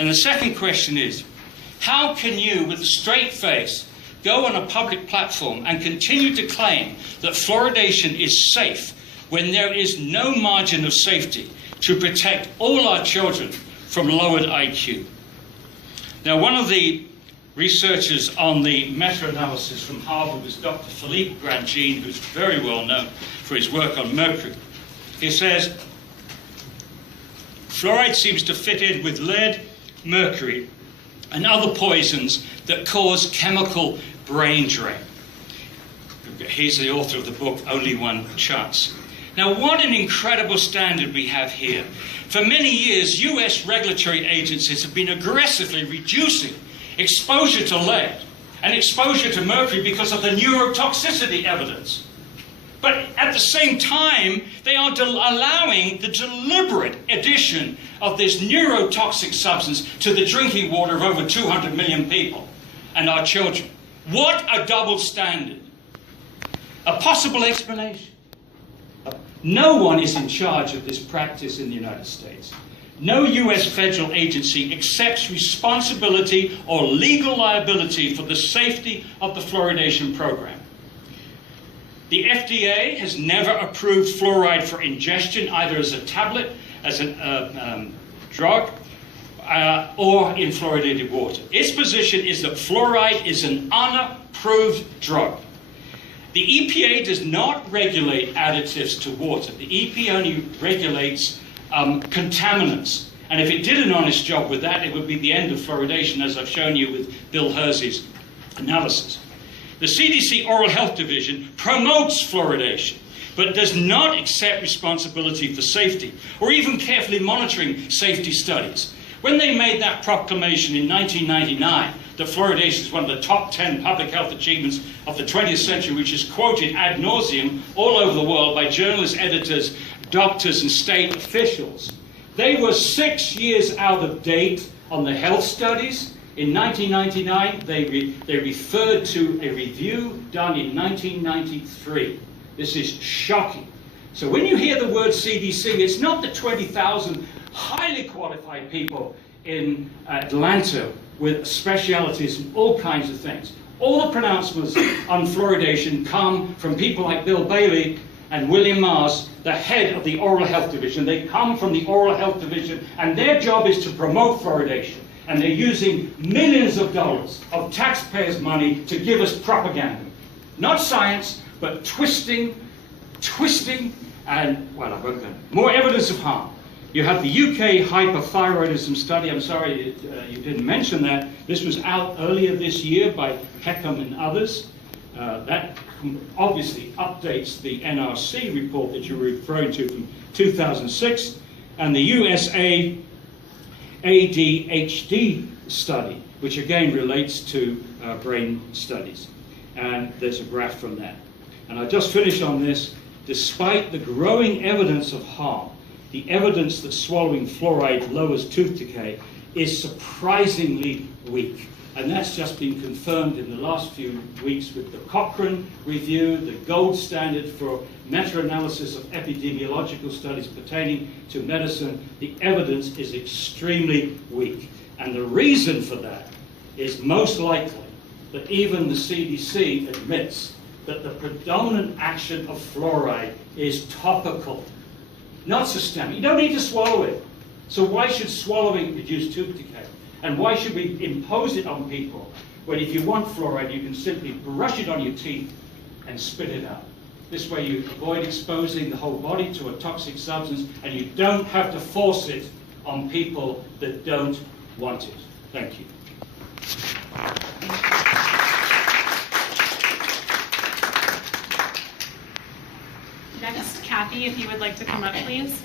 And the second question is, how can you, with a straight face, go on a public platform and continue to claim that fluoridation is safe when there is no margin of safety to protect all our children from lowered IQ? Now, one of the researchers on the meta-analysis from Harvard was Dr. Philippe Grandjean, who's very well known for his work on mercury. He says, fluoride seems to fit in with lead, mercury, and other poisons that cause chemical brain drain. He's the author of the book, Only One Chance. Now, what an incredible standard we have here. For many years, US regulatory agencies have been aggressively reducing exposure to lead and exposure to mercury because of the neurotoxicity evidence. But at the same time, they are allowing the deliberate addition of this neurotoxic substance to the drinking water of over 200 million people and our children. What a double standard. A possible explanation. No one is in charge of this practice in the United States. No US federal agency accepts responsibility or legal liability for the safety of the fluoridation program. The FDA has never approved fluoride for ingestion, either as a tablet, as a drug, or in fluoridated water. Its position is that fluoride is an unapproved drug. The EPA does not regulate additives to water. The EPA only regulates contaminants. And if it did an honest job with that, it would be the end of fluoridation, as I've shown you with Bill Hersey's analysis. The CDC Oral Health Division promotes fluoridation, but does not accept responsibility for safety, or even carefully monitoring safety studies. When they made that proclamation in 1999, that fluoridation is one of the top 10 public health achievements of the 20th century, which is quoted ad nauseum all over the world by journalists, editors, doctors, and state officials, they were 6 years out of date on the health studies. In 1999, they referred to a review done in 1993. This is shocking. So when you hear the word CDC, it's not the 20,000 highly qualified people in Atlanta with specialities in all kinds of things. All the pronouncements on fluoridation come from people like Bill Bailey and William Mars, the head of the Oral Health Division. They come from the Oral Health Division, and their job is to promote fluoridation. And they're using millions of dollars of taxpayers' money to give us propaganda. Not science, but twisting, and, well, I won't go. More evidence of harm. You have the UK hyperthyroidism study. I'm sorry you didn't mention that. This was out earlier this year by Peckham and others. That obviously updates the NRC report that you were referring to from 2006, and the USA ADHD study, which again relates to brain studies. And there's a graph from that. And I'll just finish on this. Despite the growing evidence of harm, the evidence that swallowing fluoride lowers tooth decay is surprisingly weak. And that's just been confirmed in the last few weeks with the Cochrane review, the gold standard for meta-analysis of epidemiological studies pertaining to medicine. The evidence is extremely weak. And the reason for that is most likely that even the CDC admits that the predominant action of fluoride is topical, not systemic. You don't need to swallow it. So why should swallowing reduce tooth decay? And why should we impose it on people when if you want fluoride, you can simply brush it on your teeth and spit it out? This way you avoid exposing the whole body to a toxic substance, and you don't have to force it on people that don't want it. Thank you. Next, Kathy, if you would like to come up, please.